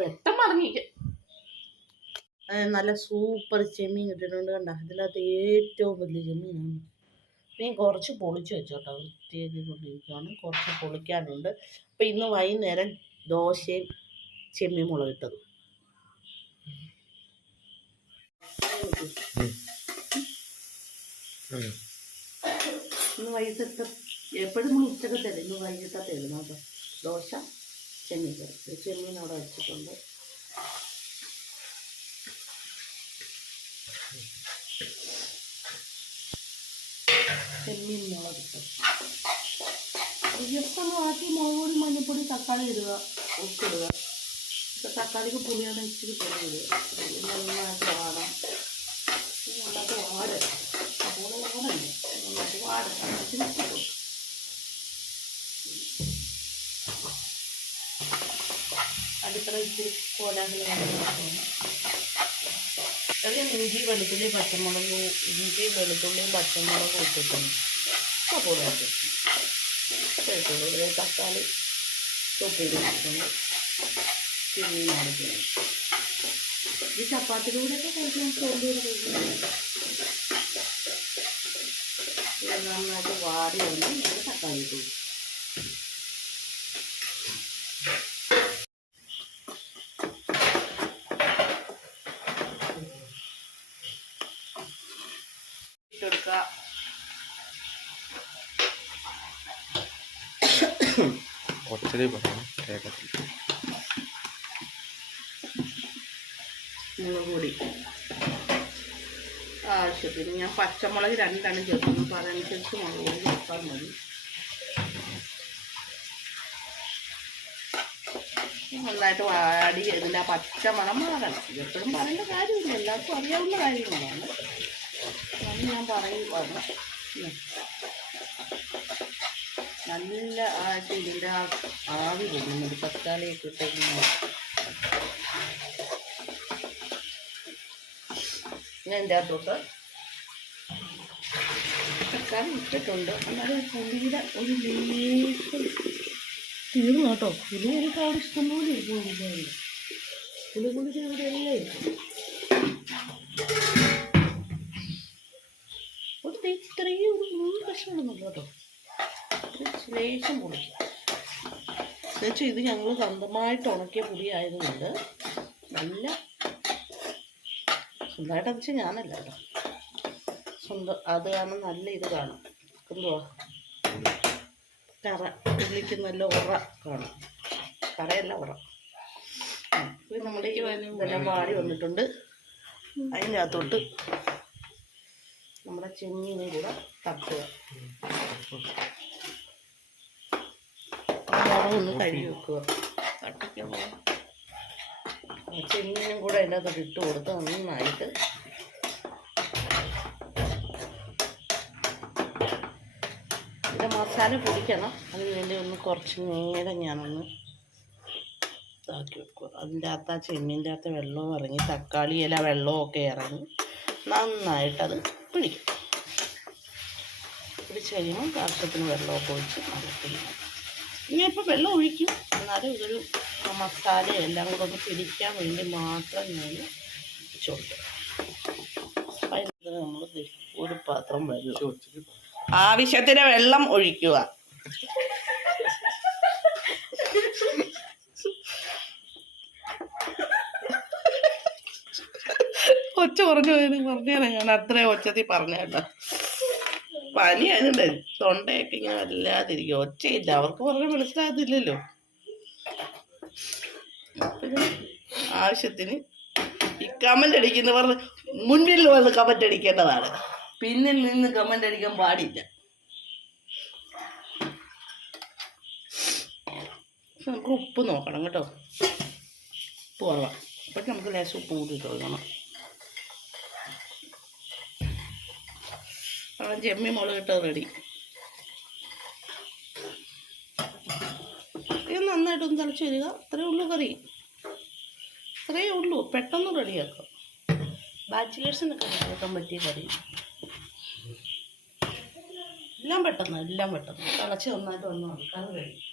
വെട്ടം മറിഞ്ഞില്ല നല്ല സൂപ്പർ ചെമ്മീൻ കിട്ടിയിട്ടുണ്ട് കണ്ട. ഇതിനകത്ത് ഏറ്റവും വലിയ ചെമ്മീനാണ് മീൻ കുറച്ച് പൊളിച്ച് വെച്ചോട്ടോ. വൃത്തിയാക്കി കൊണ്ടിരിക്കുകയാണ് കുറച്ച് പൊളിക്കാനുണ്ട്. അപ്പം ഇന്ന് വൈകുന്നേരം ദോശയും ചെമ്മീൻ മുളകിട്ടത് ഇന്ന് വൈകിട്ടത്തെ എപ്പോഴും നമ്മൾ തരും ഇന്ന് വൈകിട്ടത്തെ എഴുതുന്നു കേട്ടോ ദോശ ചെമ്മീൻ ചെമ്മീൻ അവിടെ വെച്ചിട്ടുണ്ട് ചെമ്മീൻ മുളക് ജസ്റ്റ് ഒന്ന് ആക്കി മുളക് പൊടി മഞ്ഞൾപ്പൊടി തക്കാളി ഇടുക ഉപ്പിടുക. ഇപ്പം തക്കാളിക്ക് പുളിയാണ് ഇച്ചിരി പൊടി ഇടുക നന്നായിട്ട് വാടാം. നന്നായിട്ട് വാട. അപ്പോൾ വാടല്ലേ? നന്നായിട്ട് വാട. ഇച്ചിരി ഉപ്പ് അടുക്കള ഇച്ചിരി കോലാഹലമാണ് അത് ഇഞ്ചി വെളുത്തുള്ളി പച്ചമുളക് ഇഞ്ചി വെളുത്തുള്ളിയും പച്ചമുളകും ഇട്ടിട്ടുണ്ട്. സപ്പോർട്ട് ചേർത്തുള്ളൂ തക്കാളി ചൊപ്പ് ചെയ്ത് വെച്ചിട്ടുണ്ട് പിന്നെ നടക്കുന്നു ഈ ചപ്പാത്തിലൂടെയൊക്കെ കഴിക്കാൻ കഴിക്കണം ഇത് നന്നായിട്ട് വാടി വന്ന് നമ്മൾ തക്കാളി ഇട്ടു. ഇട്ടെടുക്കുക ഒത്തിരി മുളക് പൊടി. ആവശ്യത്തിന് ഞാൻ പച്ചമുളക് രണ്ടെണ്ണം ചേർക്കുന്നു അപ്പോൾ അതനുസരിച്ച് മുളക് പൊടി ചേർത്താൽ മതി. നന്നായിട്ട് വാടി ഇതിന്റെ ആ പച്ചമണം മാറണം. എപ്പോഴും പറയേണ്ട കാര്യമില്ല. എല്ലാവർക്കും അറിയാവുന്ന കാര്യങ്ങളാണ്. അത് ഞാൻ പറയുവാണ്. നല്ല ആയിട്ട് ഇതിന്റെ ആ ആവി പോകുന്നുണ്ട് തക്കാളിയൊക്കെ ഇട്ടേക്കുന്ന ഞാൻ എന്റെ അകത്തോട്ട് തക്കാളി ഇട്ടിട്ടുണ്ട്. എന്നാലും പുളിയുടെ ഒരു ലേശം തീർന്നു കേട്ടോ. പുളി എനിക്ക് അവിടെ ഇഷ്ടംപോലെ ഇരിക്കുന്നുണ്ട്. പുളി കുളിച്ച് ഇവിടെ എല്ലാം ഇരിക്കും. ഒരു ഇത്രയും ഒരു മൂന്ന് കഷ്ണം കേട്ടോ. ലേശം പുളി എന്നുവെച്ചാൽ ഇത് ഞങ്ങൾ സ്വന്തമായിട്ട് ഉണക്കിയ പുളി ആയതുകൊണ്ട് നല്ല സ്വന്തമായിട്ട് വെച്ചാൽ ഞാനല്ല കേട്ടോ. സ്വന്തം അത് കാരണം നല്ല ഇത് കാണും. എന്തുവാ? കറ. ഉള്ളിക്ക് നല്ല ഉറ കാണും. കറയല്ല ഉറ. നമ്മുടെ ഇതെല്ലാം വാടി വന്നിട്ടുണ്ട്. അതിന്റെ അകത്തോട്ട് നമ്മുടെ ചെമ്മീനും കൂടെ തട്ടുക. മുളകൊന്ന് കഴുകി വെക്കുക. തട്ടിക്കുമ്പോൾ ചെമ്മീനും കൂടെ അതിന്റെ അകത്തോട്ട് ഇട്ട് കൊടുത്ത് നന്നായിട്ട് ഇതിന്റെ മസാല പൊടിക്കണം. അതിന് വേണ്ടി ഒന്ന് കുറച്ച് നേരം ഞാനൊന്ന് ഇതാക്കി വെക്കുക. അതിന്റെ അകത്ത് ആ ചെമ്മീന്റെ അകത്ത് വെള്ളവും ഇറങ്ങി തക്കാളി ഇല വെള്ളവും ഒക്കെ ഇറങ്ങി നന്നായിട്ടത് പിടിക്കും പിടിച്ച് കഴിയുമ്പോൾ ആവശ്യത്തിന് വെള്ളമൊക്കെ ഒഴിച്ച് അത് ഇനി ഇനിയിപ്പോൾ വെള്ളം ഒഴിക്കും. എന്നാലും ഇതൊരു മസാല എല്ലാം കൂടെ ഒന്ന് പിടിക്കാൻ വേണ്ടി മാത്രം ഞാൻ നമ്മൾ ഒരു പാത്രം വെള്ളം. ആവശ്യത്തിന് വെള്ളം ഒഴിക്കുക. ഒച്ച കുറഞ്ഞു പോയത് പറഞ്ഞാണ് ഞാൻ അത്രേ ഒച്ചത്തിൽ പറഞ്ഞ കേട്ടോ. പനി ആയതുകൊണ്ട് തൊണ്ടയൊക്കെ ഇങ്ങനെ വല്ലാതിരിക്കും. ഒച്ചയില്ല. അവർക്ക് പറഞ്ഞാൽ മനസ്സിലാകത്തില്ലല്ലോ. ആവശ്യത്തിന് ഈ കമന്റ് അടിക്കുന്നവർ മുന്നിൽ വന്ന് കമന്റ് അടിക്കേണ്ടതാണ്. പിന്നിൽ നിന്ന് കമന്റ് അടിക്കാൻ പാടില്ല. നമുക്ക് ഉപ്പ് നോക്കണം കേട്ടോ. ഉപ്പ് കുറവാണ് അപ്പം നമുക്ക് ലേശം ഉപ്പ് കൂട്ടി തുടങ്ങണം കാരണം ജമ്മി മുളക് ഇട്ടത് റെഡി ഇത് നന്നായിട്ടൊന്ന് തിളച്ച് വരിക. അത്രയേ ഉള്ളൂ കറി. അത്രയേ ഉള്ളൂ. പെട്ടെന്ന് റെഡിയാക്കാം. ബാച്ചിലേഴ്സിനൊക്കെ ഉണ്ടാക്കാൻ പറ്റിയ കറി. എല്ലാം പെട്ടെന്ന് എല്ലാം പെട്ടെന്ന്. തിളച്ച് നന്നായിട്ട് വന്ന്? കറി കഴിയും